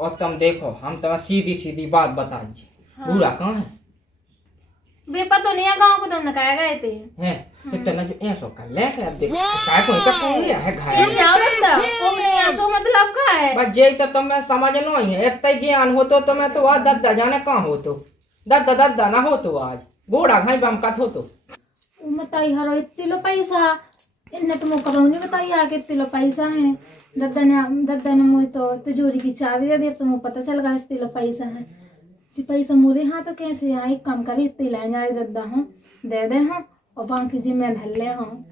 और तुम देखो हम तुम्हें सीधी सीधी बात बता दी। बूढ़ा कहाँ है? बेपा तो नहीं है, गाँव को तुमने कहा गए थे हैं तो चलना जो ऐसो कर ले अब देख काय को तो कौन है घायल कैसे आओ लगता वो नहीं आसो मतलब का है बस जे तो तुम्हें समझ नहीं है। इतना ज्ञान हो तो तुम्हें तो आज दद्दा जाने कहाँ हो तो दद्दा ना हो तो आज घोड़ा घाई बम कथ हो तो बताई हरो इतने पैसा इन्ने तो मुझे कभी नहीं बताई आगे इतने पैसा है। दद्दा ने मुझे तो तिजोरी की चाबी दे दी तो मुझे पता चल गया इतने पैसा है जी। पैसा मुरे हाँ तो कैसे यहाँ एक काम करे इतने ले जाए दद्दा हूँ दे दे हूँ और बाकी जी मैं धल्ले हूँ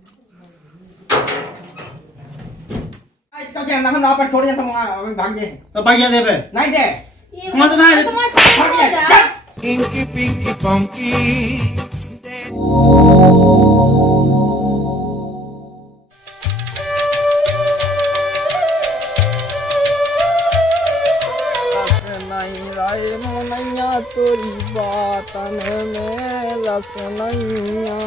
तो जाना हम पर छोड़ देता हूँ भाग जाए तो पैसा दे पे नहीं दे कौन सा ना Inky Pinky Funky नहीं राय मोनैया तोरी बातन में रस नैया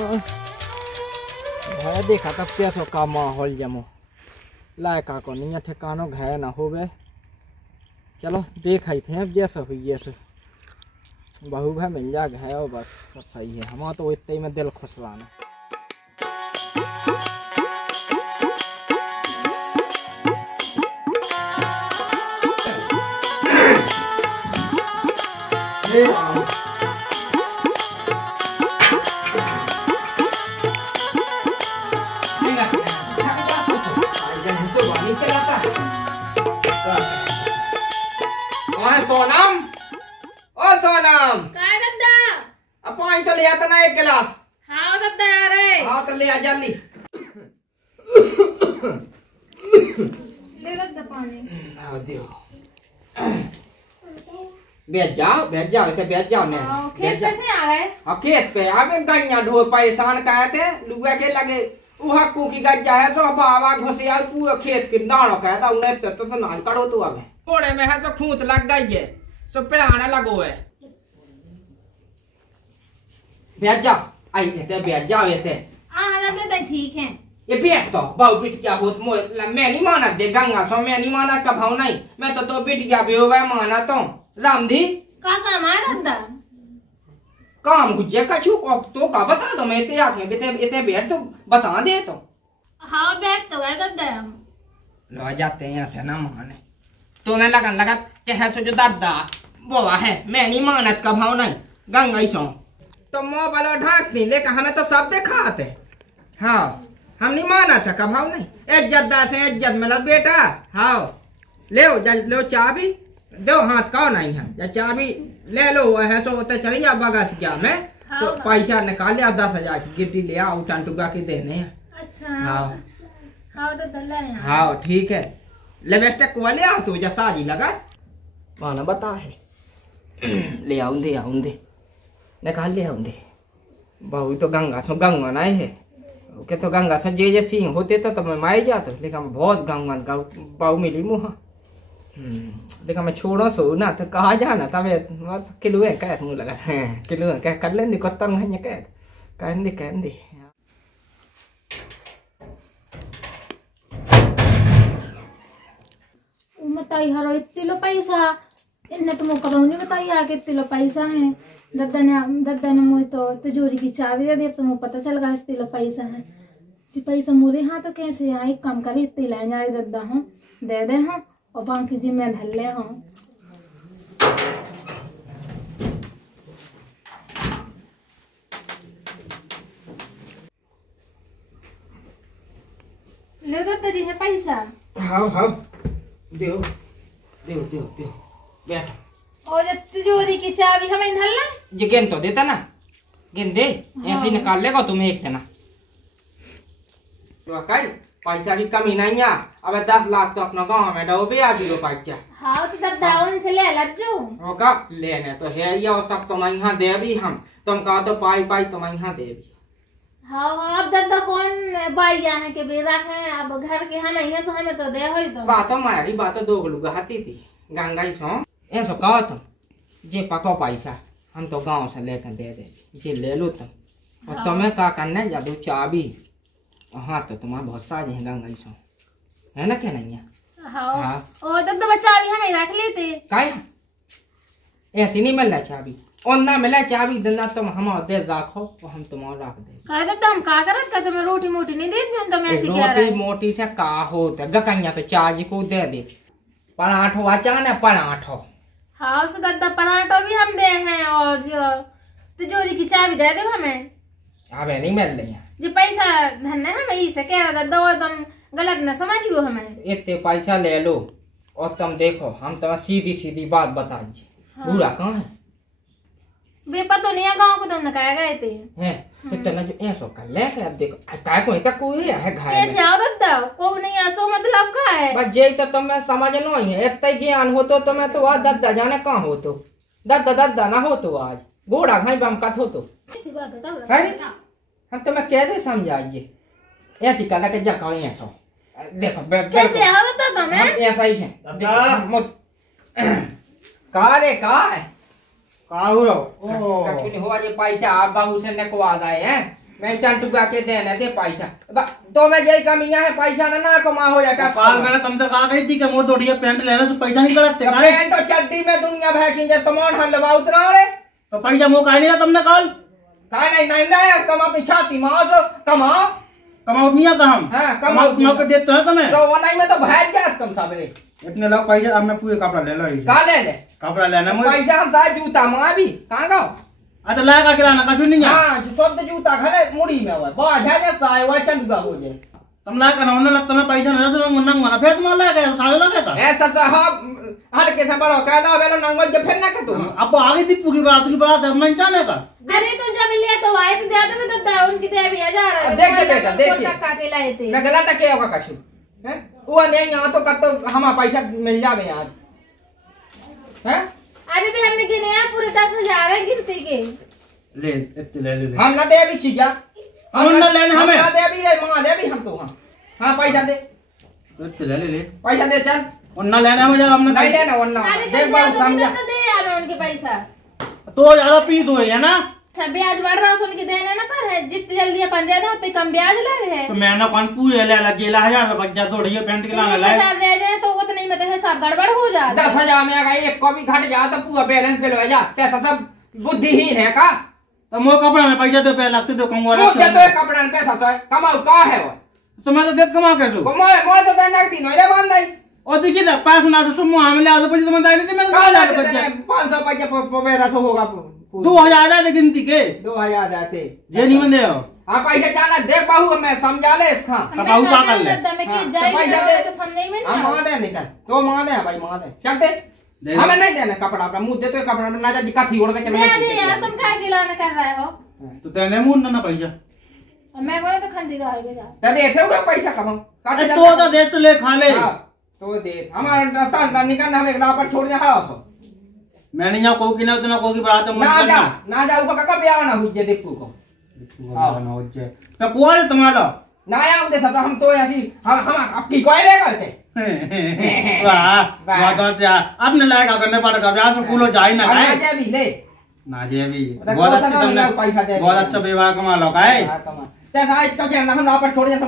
भय देखा तब पैसों का माहौल जमो लायका को नहीं ठिकानो घाय ना होवे। चलो देख ही थे अब जैसा हुई जैसे बहू भाई मिल जा घाय और बस सब सही है। हमारा तो इतने में दिल खुश रहना। सोनम ओ सोनम काय दद्दा अब पानी तो ले आता ना एक गिलास। हाँ दद्दा आ रहे हाँ तो ले आ जल्दी ले दद्दा पानी दियो बैठ जाओ इतने बैठ जाओ ने खेत कैसे आ गए? अब खेत पे अब गैया ढो परेशान कहे थे लुआ के लगे उहा कुकी गज्जा है तो बाबा घुसिया पूरा खेत के नाड़ो कहता उन्हें तो नाच करो तो अब घोड़े में है तो खूंत लग गई है सब पिलाने लगो है। बैठ जाओ आई थे बैठ जाओ ये थे दद्दा ठीक है ये बैठ तो बहु बिटिया बहुत मैं नहीं माना दे गंगा सो मैं नहीं माना कभाऊ नहीं मैं तो बिटिया भी हो माना तो रामधी का काम है दद्दा काम गुज्जे का छू तो का बता दो मैं इतने आके इतने बैठ तो बता दे तो हाँ बैठ तो गए दद्दा हम लो जाते हैं ऐसे ना माने तो मैं लगन लगा कि है सो जो दादा बोला है मैं नहीं मानत का भाव नहीं गंगा सो तो मोबाइल ढाक नहीं लेकर हमें तो सब दिखाते। हाँ हम नहीं माना था का भाव नहीं इज्जत से इज्जत मिला बेटा। हाँ लो चाबी दो हाथ का नहीं है या चाबी ले लो है तो चले जा बगस क्या मैं तो पैसा निकाल लिया 10,000 की गिट्टी ले आओ टंटुगा के देने हैं। अच्छा हाँ हाँ दद्दा हाँ ठीक है ले बेटे को ले आ तू जैसा जी लगा माना बता है ले आऊंदे निकाल ले आऊंदे बहु तो गंगा नहीं है के तो गंगा से जे सिंह होते तो मैं मार जाता लेकिन बहुत गंगा बहु मिली मुँह लेकिन मैं छोड़ो सो ना तो कहा जाना तब बस किलो है कह मुँह लगा किलो है कह कर लेंगे कत्तम है कह दे बताई हरो इतने पैसा इन्ने तो मुझे कभी नहीं बताई आगे इतने पैसा है। दद्दा ने मुझे तो तिजोरी की चाबी दे दी तो मुझे पता चल गया इतने पैसा है जी। पैसा मुरे हाँ तो कैसे यहाँ एक काम करे इतने ले जाए दद्दा हूँ दे दे हूँ और बाकी जी मैं धल्ले हूँ। ले दद्दा जी है पैसा। हाँ देव बैठ और तिजोरी की चाबी हमें धल्ला जी गेंद तो देता ना गेंद दे ऐसे ही निकाल लेगा तुम्हें एक देना तो पैसा की कमी नहीं है। अब 10 लाख तो अपना गांव में डो भी आ गई पैसा। हाँ तो दद्दा उनसे ले लज्जो होगा लेने तो है ये और सब तुम यहाँ दे भी हम तुम कहा तो पाई तुम यहाँ दे भी। हाँ अब दद्दा कौन बाइया है के बेरा है अब घर के हम यहाँ से हमें तो दे हो तो बातों मारी बातों दो लुगा हाथी थी गंगा ही सो ऐसा कहो तुम जे पको पैसा हम तो गांव से लेकर दे दे जे ले लो तुम और तुम्हें क्या करना जादू चाबी हाँ तो तुम्हारा बहुत सारे हैं गंगा सो है ना क्या नहीं है हाँ और तब तो बच्चा अभी हमें रख लेते काय ऐसी नहीं मिलना चाबी और ना मिला चाबी देना तुम हम देर रखो और हम तुम्हारा रख दे कहे तब तो हम का करत का तुम्हें रोटी मोटी नहीं देती तो मैं ऐसे कह रहा रोटी मोटी से का होता गकन्या तो चाजी को दे दे पराठो अचान है पराठो हाँ उसे दादा पराठा भी हम दे हैं और जो तिजोरी की चाबी दे दे हमें अबे नहीं मिल रही है जो पैसा धन है हमें इसे कह रहा दादा और तुम गलत न समझियो हमें इतने पैसा ले लो और तुम देखो हम तुम्हें सीधी सीधी बात बता दी बुरा कहाँ है बेपा तो नहीं है गाँव को तुमने कहा गए थे हैं तो तना जो ऐसा कर ले अब देखो काय को इतना कोई है घर में कैसे आओ दादा को नहीं आसो मतलब का है बस यही तो तुम्हें समझ नहीं है इतना ज्ञान हो तो तुम्हें तो आज दादा जाने कहाँ हो तो दादा दादा ना हो तो आज घोड़ा घाई बम कथ हो तो ऐसी बात है तब अरे हम तुम्हें कैसे समझाइए ऐसी कला के जा कहीं ऐसा देखो कैसे आओ दादा मैं ऐसा ही है का रे का है कछु हुआ ये पैसा आप बाबू से नकवा आए हैं मैं टन टुका के देने दे पैसा तो मैं यही कमियां है पैसा ना कमा हो जाता काल मैंने तुमसे कहा गई थी कि मोर दोटिया पैंट लेना से पैसा नहीं करते पैंट तो चड्डी में दुनिया भैंकी जे तुमोन हम लबा उतरा रे तो पैसा मुंह काहे नहीं तुमने काल का नहीं नहीं है कम अपनी छाती माओ तो कमाओ कमाओ नहीं का हम हां कमाओ के देते हैं तुम्हें तो वो नहीं में तो भाग जात तुम सबरे इतने लोग पैसा अब मैं पूरे कपड़ा ले लो का ले ले कपड़ा लेना मुझे पैसा हम साथ जूता मां भी कहां गाओ अच्छा लाएगा किराना कछु नहीं है हां शुद्ध जूता घरे मुड़ी में हुआ बाज है साए वो चंदुआ हो जाए तुम लाएगा ना उन्हें लगता मैं पैसा नहीं तो नंग ना फिर तुम लाएगा साले लगेगा ऐसा साहब हल्के से बड़ो कह दो वेलो नंगल के फिर ना के तुम अब आगे दीपू की बात अब मैं जाने का अरे तो जब ले तो आए तो दे दो दादा उनकी दे भी 1000 देखिए बेटा देखिए टक्का के लाए थे मैं गलत क्या होगा कछु हैं वो नहीं यहाँ तो कर तो हमारा पैसा मिल जावे आज हैं अरे भी हमने गिने हैं पूरे 10,000 है गिनती के ले इतने ले हम ना दे भी चीजा हम ना लेने हमें ना दे भी रे मां दे भी हम तो हां पैसा दे इतने ले पैसा दे चल उन्ना लेना मुझे हमने नहीं लेना वरना देख बाबू समझा तो दे आवे उनके पैसा तो ज्यादा पी दो है ना अच्छा ब्याज बढ़ रहा है उनकी देने ना पर है जितनी जल्दी अपन दे दो उतने कम ब्याज लगे है तो मैंने कौन पूरे ले ला जेला 1000 बच्चा दौड़िए पैंट के लाने लाए 1000 दे जाए तो उतने में तो हिसाब गड़बड़ हो जाता 10,000 में अगर एक को भी घट जा तो पूरा बैलेंस पे हो जा कैसा सब बुद्धिहीन है का तो मो कपड़ा में पैसा दे पहले से दो कमवा वो दे तो कपड़ा में पैसा तो कमाऊ का है वो तो मैं तो देख कमा कैसे मैं तो देना दिन रे बंद नहीं और देखिए ना पास ना से सुमो हमें ले आ तो पैसे तो मैं नहीं थी मैंने 500 पैसे मेरा सो होगा 2000 है गिनती के 2000 आते जे नहीं बंदे हो हाँ पैसा चाहना देख बाहू मैं समझा ले इसका बाहू का कर ले पैसा दे तो समझ में हम मांगा दे निकल तो मांगा दे भाई मांगा दे चल दे हमें नहीं देना कपड़ा अपना मुंह दे तो कपड़ा में ना जा दिक्कत ही उड़ के चले नहीं यार तुम काय गिलाना कर रहे हो तो तेने मुंह ना पैसा मैं बोले तो खंडी रहा बेटा ते देखे हुए पैसा कमाओ तो दे तो ले खा ले तो दे हमारा रास्ता निकलना हमें राह पर छोड़ दे हड़ा सो मैंने यहाँ को की ना उतना को की बात ना जा ऊपर का ब्याह ना हुई देखू को तो कौन तुम्हारा ना आया दे सब हम तो ऐसी हम आपकी कोई ले करते वाह वाह से आपने लाएगा करने पड़ेगा ब्याह से कूलो जाए ना ना जा भी ले ना जे भी बहुत अच्छा तुमने बहुत अच्छा विवाह कमा लो का है ते आज तो जे हम राह पर छोड़ दे तो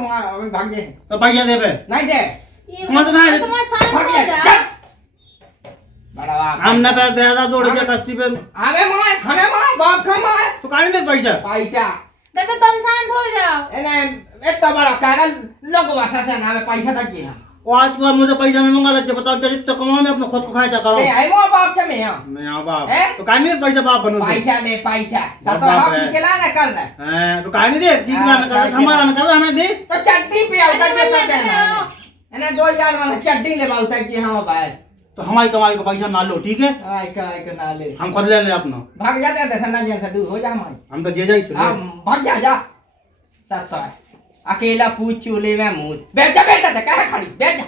भाग जाए तो पैसा दे पे नहीं दे कौन सा है तुम्हारे साथ हो जा बड़ा बाप हमने पे ज्यादा दौड़ के 80 पे हमें मार बाप का मार तो काहे दे पैसा पैसा दादा तुम शांत हो जाओ एने इतना बड़ा कागज लोग वासा से ना में पैसा दे हम और आज के बाद मुझे पैसा में मंगा लेते बताओ जितना कमाओ मैं अपना खुद को खाया करो ए आई मो बाप के मैं मैं यहाँ बाप तो काहे नहीं पैसा बाप बनू पैसा दे पैसा ससुर हाथ की केला ना कर दे तो काहे नहीं दे ठीक ना कर हमारा ना कर हमें दे तो चट्टी पे आवता के सब देना एने 2000 वाला चट्टी ले बाउता कि हम बाहर तो हमारी कमाई का पैसा ना लो ठीक है आई का ना ले हम खुद ले ले अपना भाग जाते थे सन्ना जी से दूर हो जा हमारी हम तो जे जाई सुन हम भाग जा ससुर अकेला पूछ चूल्हे में मुंह बैठ जा बेटा कहे खड़ी बैठ जा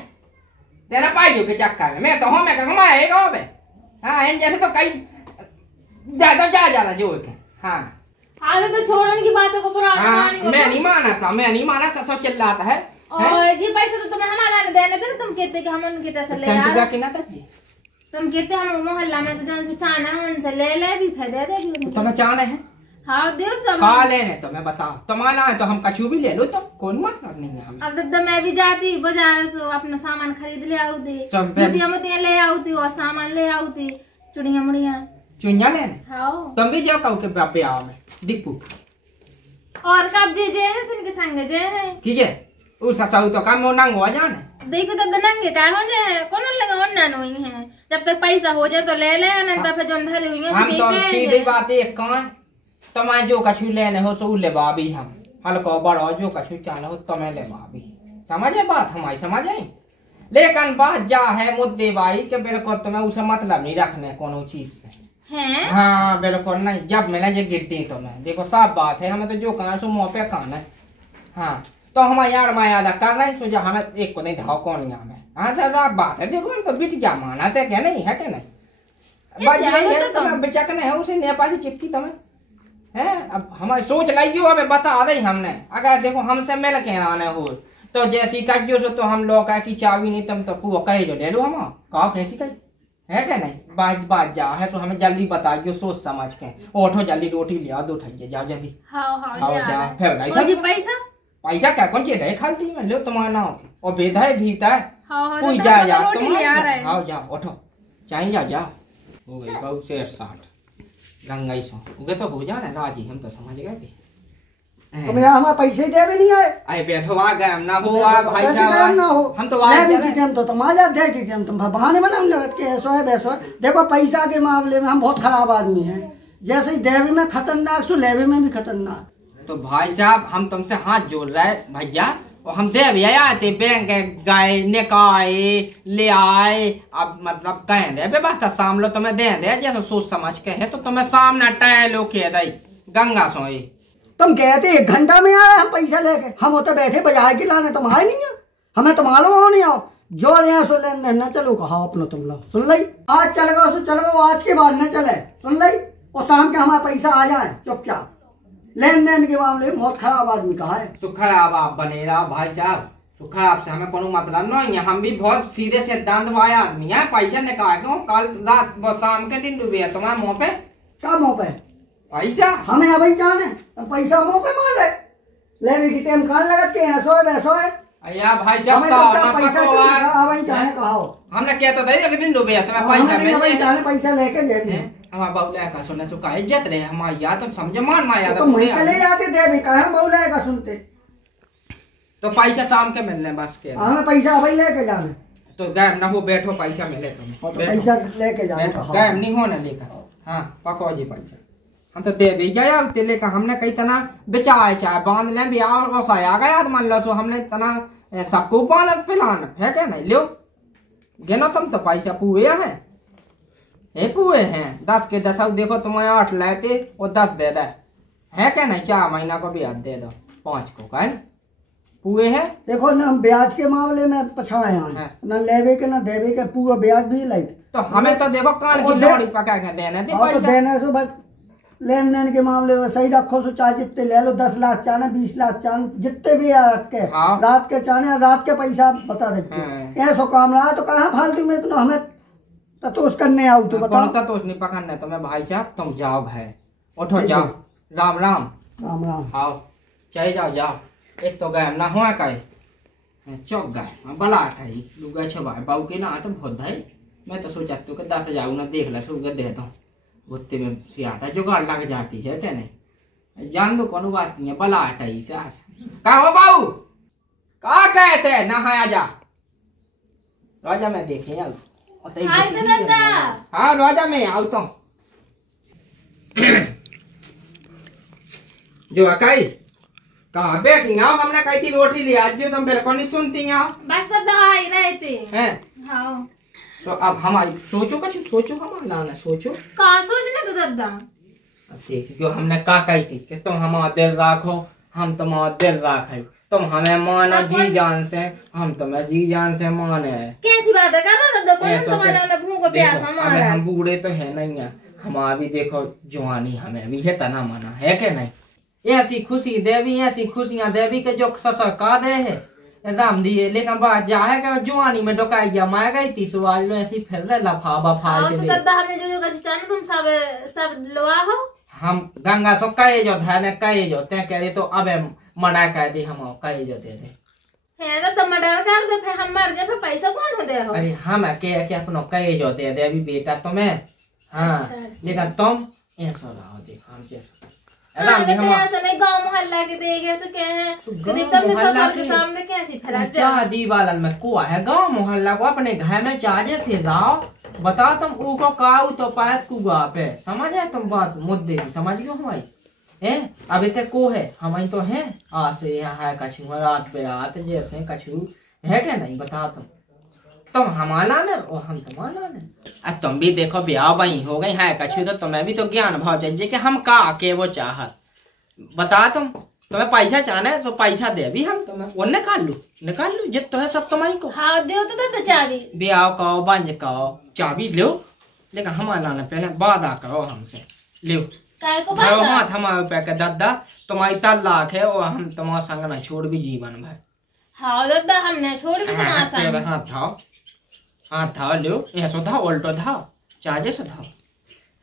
तेरा पाई के चक्कर में मैं तो हूं मैं कहूं मैं गांव में हां इन जैसे तो कई ज्यादा जोर के हां आगे तो छोड़ने की बातों को पूरा मैं नहीं माना ससुर चिल्लाता है और ये पैसा तो तुम्हें हमारा देने थे तुम कहते कि हम उनके पैसे ले यार तुम कहते हम मोहल्ला में से जन से चाना है उनसे ले भी फिर दे देगी तुम्हें चाना है हाँ देव सब खा लेने तो मैं बताओ तुम्हारा है तो हम कछु भी ले लो तो कौन मतलब नहीं है हमें। अब दादा मैं भी जाती बाजार से अपना सामान खरीद ले आऊती, सब मोतिया मोतिया ले आऊती और सामान ले आऊती, चुड़िया मुड़िया चुनिया लेने हाँ। तुम भी जाओ कहू के पे आओ में दीपू और कब जे हैं सुन के संग जे हैं ठीक है उस सचाऊ तो काम नंग हो जाने देखो दादा नंगे का हो जाए है कौन लगा वरना नहीं है, जब तक पैसा हो जाए तो ले ले ना तो फिर जो धरे हुई हम तो सीधी बात एक कौन तुम्हें जो कछु लेने हो सो ले बाबी हम हल्को बड़ो जो कछु चाहे हो तुम्हें ले बाबी समझे बात हमारी समझे। लेकिन बात जा है मुद्दे बाई के बिल्कुल तुम्हें उसे मतलब नहीं रखने कोनो चीज से हैं। हाँ बिल्कुल नहीं, जब मिले जे गिरती तुम्हें देखो साफ बात है हमें तो जो कहना सो मुँह पे कहना है। हाँ तो हम यार मैं याद कर रहे हैं हमें एक को नहीं धाव कौन यहाँ में। हाँ सर आप बात है देखो हम तो बिटिया माना थे क्या नहीं है क्या नहीं बात यही है तुम्हें बेचकने है उसे नेपाली चिपकी तुम्हें है। अब हमारी सोच लाई हो अबे बता दे हमने अगर देखो हमसे मिल के आने हो तो जैसी कहो सो तो हम लोग की चाबी नहीं तुम तो पूरा कहे जो ले लो हम कहो कैसी कही है क्या नहीं बात जा है तो हमें जल्दी बता जो सोच समझ के उठो जल्दी रोटी ले आओ दो उठाइए जाओ जल्दी आओ जाओ फिर पैसा पैसा क्या कौन चीज है खाती में लो तुम्हारा नाम और बेधा है भीता है कोई जा जा तुम आओ जाओ उठो चाहिए जाओ हो गई बहु से 60 गंगाई सो उगे तो हो जाना राजी हम तो समझ गए थे। हम यहाँ हमारे पैसे दे भी नहीं आए। अरे बैठो आ गए हम ना हो आ भाई साहब ना हो हम तो आ गए हम तो तमाजा थे कि हम तुम बहाने बना लगत के ऐसो है वैसो है। देखो पैसा के मामले में हम बहुत खराब आदमी हैं, जैसे ही देवी में खतरनाक सो लेवे में भी खतरनाक। तो भाई साहब हम तुमसे हाथ जोड़ रहे भैया और हम दे भी आते बैंक गए निकाय ले आए अब मतलब कह दे व्यवस्था सामने तुम्हें दे दे जैसे सोच समझ के है तो तुम्हें सामने टहलो के दई गंगा सोई तुम कहते 1 घंटा में आए हम पैसा लेके हम होते बैठे बाजार के लाने तुम आए नहीं है हमें तुम आलो नहीं आओ जो यहाँ सुन ले न चलो कहा अपना तुम लोग सुन ली आज चल गो सो चलो आज के बाद न चले सुन ली और शाम के हमारा पैसा आ जाए चुपचाप। लेन देन के मामले में बहुत खराब आदमी कहा है। तो खराब आप बने रहा भाई साहब तो खराब से हमें कोनो मतलब नहीं है, हम भी बहुत सीधे सिद्धांत वाले आदमी है। पैसा निकाल के कल रात शाम के दिन डूबे तुम्हारे मुँह पे क्या मुँह पे पैसा हमें अभी जाने तुम पैसा मुँह पे मारे लेने की टाइम कान लगा के ऐसो है वैसो है अया भाई साहब हमने क्या तो दे दिन डूबे तुम्हें पैसा लेके जेब हमारा बाबूला का सुनने सुखा इज्जत रहे हमारी याद तुम समझे मान माया तो मुझे चले जाते थे भी कहा बाबूला का सुनते तो पैसा शाम के मिलने बस के हमें पैसा अभी लेके जाने तो गायब ना हो बैठो पैसा मिले तुम्हें पैसा लेके जाने गायब नहीं होने लेकर हाँ पको जी पैसा हम तो दे भी गया लेकर हमने कई तना बेचाए चाहे बांध ले भी और आ गया मान लो सो हमने तना सबको बांध पिलाना है क्या नहीं लो गिनो तुम तो पैसा पूरे है ये पुए हैं 10 के 10 देखो तुम्हें 8 लाते और 10 दे दे है क्या नहीं 4 महीना को ब्याज दे दो 5 को का पुए है। देखो ना हम ब्याज के मामले में पछाए हैं ना लेवे के ना देवे के पूरा ब्याज भी लाई तो हमें तो देखो कान की लौड़ी पका के देने थे पैसा देने से बस लेन देन के मामले में सही रखो सो चाहे जितने ले लो 10 लाख चाहे 20 लाख चाहे जितने भी रख के रात के चाहे रात के पैसा बता देते ऐसा काम रहा तो कहा फालतू में इतना हमें तो उसका नहीं आओ तो बताओ तो नहीं पकड़ना तुम्हें भाई साहब तुम जाओ भाई उठो जाओ राम राम राम राम आओ चाहे जाओ एक तो गए ना हुआ कहे चौक गए बला ठाई लुगा छबाए बाबू के ना तो बहुत भाई मैं तो सोचा तू 10,000 ना देख ला सुगर दे दो गुत्ते में सियाता जुगाड़ लग जाती है क्या नहीं जान दो कौन बात नहीं है बला ठाई से कहा हो बाबू कहा कहते नहाया जा राजा मैं देखे हाँ राजा में आओ तो जो अकाई कहा बैठी आओ हमने कही थी रोटी लिया जो तुम बिल्कुल नहीं सुनती आओ बस तो दवाई रहे थे हैं हाँ तो अब हमारी सोचो कुछ सोचो हमारा ना सोचो कहाँ सोचना तो दादा अब देखिए जो हमने कहा कही थी कि तुम हमारा दिल राखो हम तुम्हारा दिल राखे तुम हमें मानो जी जान से हम तुम्हें जी जान से माने कैसी बात है दादा अबे हम बूढ़े तो है नहीं है हमारा भी देखो जवानी हमें भी है तना माना है कि नहीं ऐसी खुशी देवी ऐसी खुशियां देवी के जो ससुर दे है राम दिए लेकिन बात जा है कि जवानी में डोकाई गया मैं गई थी सो आज लो ऐसी फिर रहे लफा बफा से दादा हमने जो जो तुम सब लोआ हो हम गंगा सो कहे जो धने कहे जो ते कह रही तो अब मना कह दी हम कहे जो दे दे है तो मर्डर कर दे फिर हम मर गए फिर पैसा कौन हो दे हो। अरे हम के अपनो कहे जो दे दे अभी बेटा तुम्हें। हाँ लेकिन तुम ऐसा रहो देखो हम जैसा नहीं गाँव मोहल्ला के देखे ऐसे क्या है ससुर के सामने कैसी फैला दी वालन में को है गाँव मोहल्ला को अपने घर में चाहे से जाओ बता तुम ऊको काऊ तो पायत कुआ पे समझ है तुम बात मुद्दे की समझ गयो हमारी है अभी तक को है हम तो है आज से यहाँ है कछु रात पे रात जैसे कछु है क्या नहीं बता तुम हमारा ने और हम तुम्हारा ने तुम भी देखो ब्याह बही हो गई है कछु तो तुम्हें भी तो ज्ञान भाव चाहिए कि हम का के वो चाहत बता तुम्हें पैसा चाहना है तो पैसा दे भी हम तुम्हें वो निकाल लू जित तो है सब तुम्हारी को। हाँ दे तो चाबी ब्याह कहो बंज कहो चाबी लो लेकिन हमारा ने पहले वादा करो हमसे लो हाथ हमारे पे के दादा तुम्हारी तलाक है और हम तुम्हारा संग न छोड़ भी जीवन भर। हाँ दादा हमने छोड़ भी हाथ धाओ लो ऐसो धाओ उल्टो धाओ चाहे सो धाओ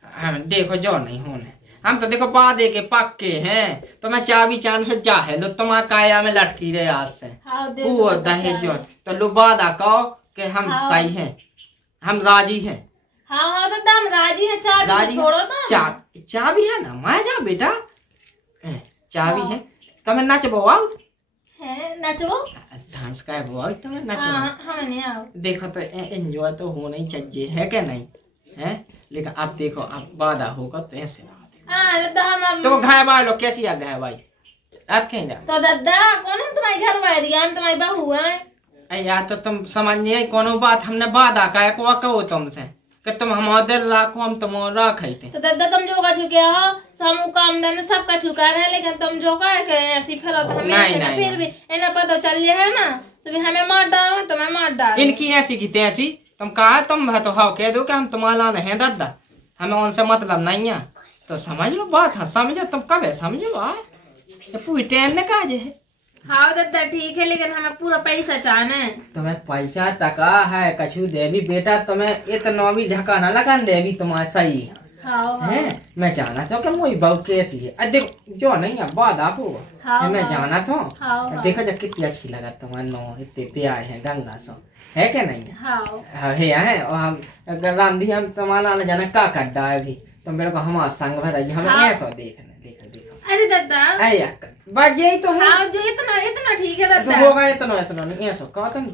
हम देखो जो नहीं होने हम तो देखो वादे के पक्के हैं तो मैं चाबी चांद से चाहे लो तुम्हारा काया में लटकी रहे आज से वो दहेज जो तो लो वादा कहो कि हम सही हैं हम राजी हैं। हाँ दादा हम राजी है चाबी छोड़ो ना चाबी है ना मैं जा बेटा चाबी है तुम्हें नचबो आओ है नचबो डांस का है वो तुम्हें नचबो हम नहीं आओ देखो तो एंजॉय तो होना ही चाहिए है क्या नहीं है लेकिन अब देखो अब वादा होगा तो ऐसे तो घर वाले लोग कैसी आ गए भाई आप कहीं जा तो दादा कौन है तुम्हारे घर वाली हम तुम्हारी बहू है यार तो तुम समझिए कोनो बात हमने वादा का को कहो तुमसे कि तुम हमारे दिल राखो हम तुम्हारा रखे थे तो दादा तुम जो का चुके हो समूह काम दान सब का चुका है लेकिन तुम जो का ऐसी फिर हमें फिर भी इन्हें पता चल है ना तो हमें मार डालो तो मैं मार डाल इनकी ऐसी की तैसी तुम कहा तुम तो हाँ कह दो कि हम तुम्हारा नहीं दादा हमें उनसे मतलब नहीं है तो समझ लो बात है समझो तुम कब है समझो पूरी ट्रेन ने कहा जे हाँ दादा ठीक है लेकिन हमें पूरा पैसा चाहना है। तुम्हें पैसा टका है कछु देवी बेटा तुम्हें इतना भी झका न लगा देवी तुम्हारे सही है मैं जाना था कि मोई बहु कैसी है देखो जो नहीं है वादा होगा मैं जाना था देखो जब कितनी अच्छी लगा तुम्हारे नौ इतने प्यारे हैं गंगा सो है क्या नहीं है और हम रामधी हम तुम्हारा न जाना का कड्डा है भी तो मेरे को हमारा संग भरा हमें ऐसा देखना देखो अरे दादा बात यही तो है जो इतना ठीक है दादा होगा इतना नहीं ऐसा कहा तुम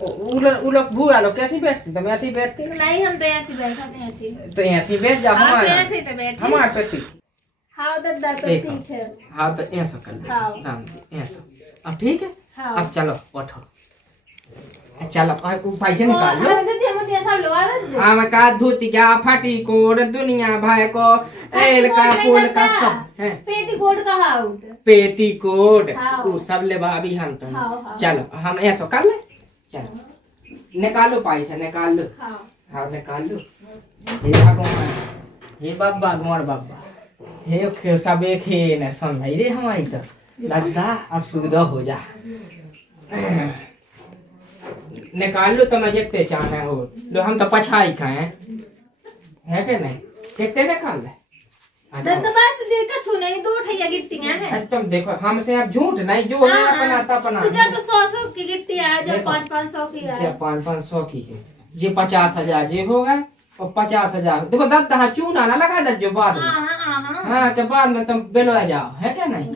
वो लोग भूआ लोग कैसी बैठती तुम ऐसी बैठती नहीं हम तो ऐसी बैठते तो ऐसी बैठ जा हमारे प्रति। हाँ दादा तो ठीक है हाँ तो ऐसा कर ऐसा अब ठीक है अब चलो उठो चलो पैसे निकाल लो हाँ मैं कहा धोती क्या फटी कोट दुनिया भाई को एल का पोल का सब है पेटीकोट का पेटीकोट वो सब ले भाभी हम तुम चलो हम ऐसा कर ले चलो निकालो पैसा निकाल लो हाँ निकाल लो हे भगवान हे बाबा गोर बाबा हे सब एक ही न समझ रे हमारी तो दादा अब सुविधा हो जा निकाल लो तो मैं जितने चाहना हो लो हम तो पछाई खाए है क्या नहीं कितने निकाल ले बस देखा छू नहीं दो ठैया गिट्टियां हैं तुम देखो हमसे अब झूठ नहीं जो है अपनाता अपना तो तो 100 की गिट्टी है जो 500 की है 500 की है ये 50,000 ये हो गए और 50,000 देखो दादा चूना ना लगा दे जो बाद में हाँ के बाद में तुम बेलवा जाओ है क्या नहीं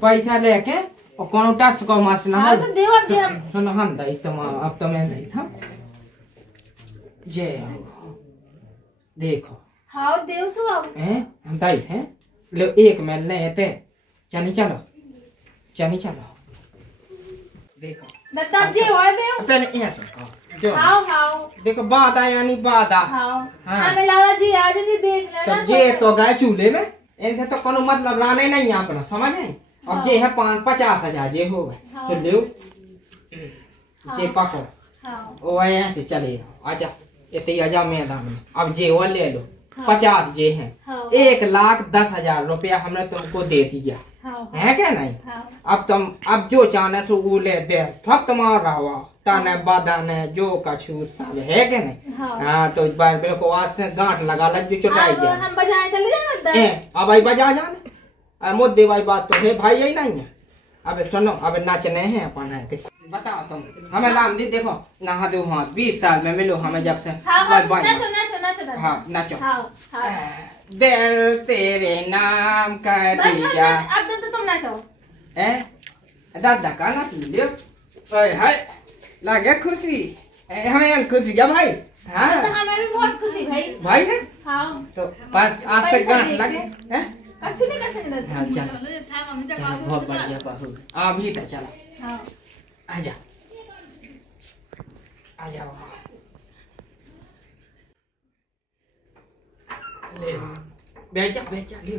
पैसा लेके और कौन टस को मासना हाँ तो देव अब हम सुनो हम दई तुम अब तो मैं नहीं था जय देखो हाँ देव सो हैं हम दई थे लो एक मैल ले थे चली चलो देखो दत्ता जी और देव पहले ये जो हाँ देखो बात आया नहीं बात आ हाँ मैं लाला जी आज जी देख लेना तो ये तो गए चूल्हे में इनसे तो कोनो मतलब लाने नहीं अपना समझ नहीं अब ये है 50,000 ये हो गए तो लो ये पको ओ आया कि चले आजा इतनी आजा मैदान में अब जे वो ले लो 50 जे हैं 1,10,000 रुपया हमने तुमको दे दिया हाँ है क्या नहीं? हाँ अब जो चाहने सो वो ले दे, फक्त मार रहा हुआ ताने बादाने जो कछु सब है क्या नहीं? हाँ हाँ तो इस बार मेरे को आज से गांठ लगा लग जो चुटाई अब गया। हम बाजार चले जाए अब भाई बजा जाने मुद्दे भाई बात तो है भाई यही नहीं है। अब सुनो अब नाचने हैं अपन है बताओ तुम हमें नाम दी देखो नहा दो हाथ 20 साल में मिलो हमें जब से नाचो नाचो नाचो दादा। हाँ नाचो हाँ हाँ दिल तेरे नाम कर बस दिया अब तो तुम नाचो। दादा का नाच लियो है लगे खुशी हमें खुशी क्या भाई? हाँ हमें भी बहुत खुशी भाई। भाई ना हाँ तो बस आज से गांठ लगे हैं। कछु नहीं दादा। हाँ चल बहुत बढ़िया बहू अभी तो चलो हाँ आजा आजा ले बेचा बेचा ले